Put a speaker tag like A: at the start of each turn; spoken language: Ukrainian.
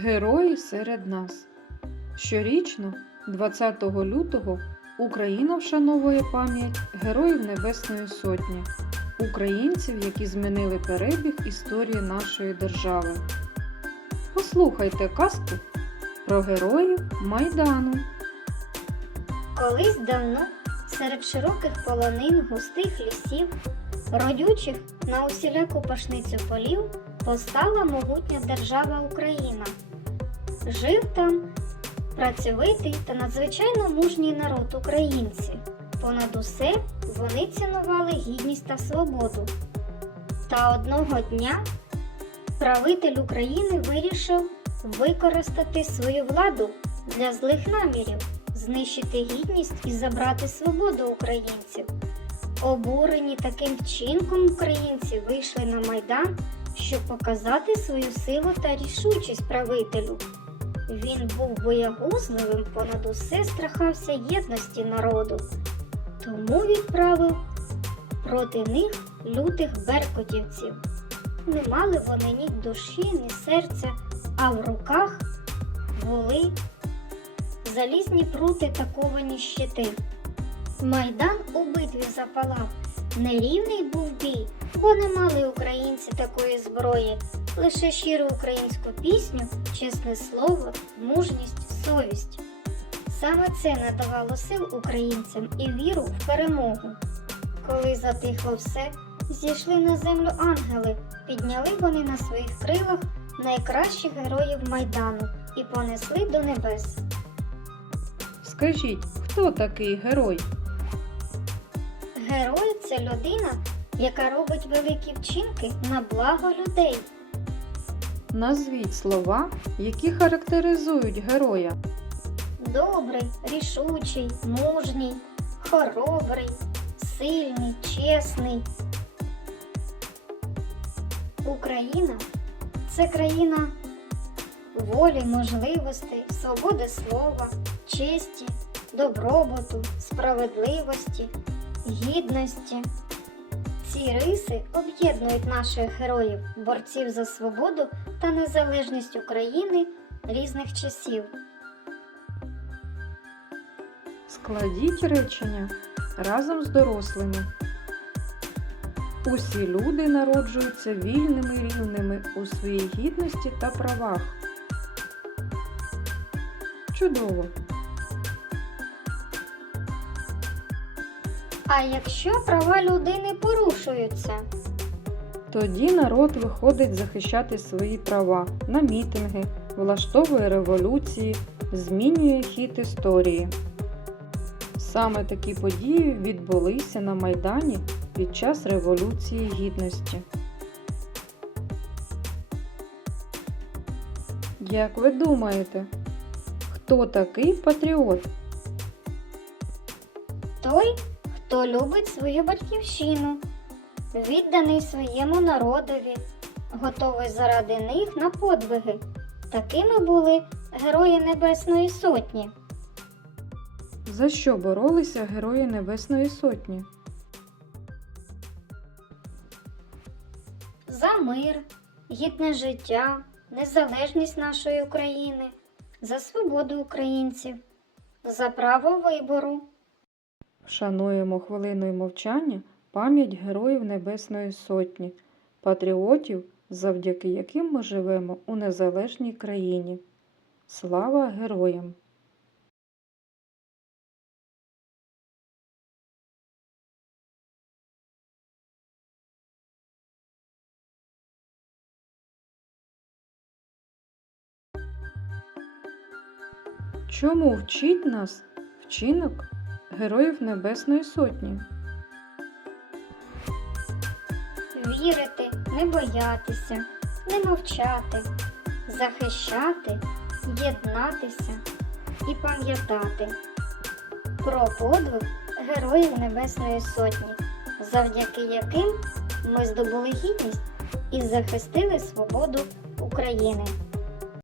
A: Герої серед нас. Щорічно, 20 лютого, Україна вшановує пам'ять Героїв Небесної Сотні, українців, які змінили перебіг історії нашої держави. Послухайте казку про героїв Майдану.
B: Колись давно серед широких полонин густих лісів, родючих на усіляку пашницю полів, постала могутня держава Україна. Жив там працьовитий та надзвичайно мужній народ українці. Понад усе вони цінували гідність та свободу. Та одного дня правитель України вирішив використати свою владу для злих намірів знищити гідність і забрати свободу українців. Обурені таким вчинком українці вийшли на майдан, щоб показати свою силу та рішучість правителю. Він був боягузливим, понад усе страхався єдності народу, тому відправив проти них лютих беркутівців. Не мали вони ні душі, ні серця, а в руках були залізні прути та ковані щити. Майдан у битві запалав. Нерівний був бій, бо не мали українці такої зброї, лише щиру українську пісню, чесне слово, мужність, совість. Саме це надавало сил українцям і віру в перемогу. Коли затихло все, зійшли на землю ангели, підняли вони на своїх крилах найкращих героїв Майдану і понесли до небес.
A: Скажіть, хто такий герой?
B: Герой це людина, яка робить великі вчинки на благо людей.
A: Назвіть слова, які характеризують героя.
B: Добрий, рішучий, мужній, хоробрий, сильний, чесний. Україна це країна волі, можливостей, свободи слова, честі, добробуту, справедливості, гідності. Ці риси об'єднують наших героїв, борців за свободу та незалежність України різних часів.
A: Складіть речення разом з дорослими. Усі люди народжуються вільними рівними у своїй гідності та правах. Чудово!
B: А якщо права людини порушуються,
A: Тоді народ виходить захищати свої права на мітинги, влаштовує революції, змінює хід історії. Саме такі події відбулися на Майдані під час Революції Гідності. Як ви думаєте, хто такий патріот?
B: той, хто любить свою батьківщину, відданий своєму народові, готовий заради них на подвиги. Такими були герої Небесної Сотні.
A: За що боролися герої Небесної Сотні?
B: За мир, гідне життя, незалежність нашої України, за свободу українців, за право вибору.
A: Вшануємо хвилиною мовчання пам'ять героїв Небесної Сотні, патріотів, завдяки яким ми живемо у незалежній країні. Слава героям! Чому вчить нас вчинок Героїв Небесної Сотні?
B: Вірити, не боятися, не мовчати, захищати, єднатися і пам'ятати про подвиг Героїв Небесної Сотні, завдяки яким ми здобули гідність і захистили свободу України.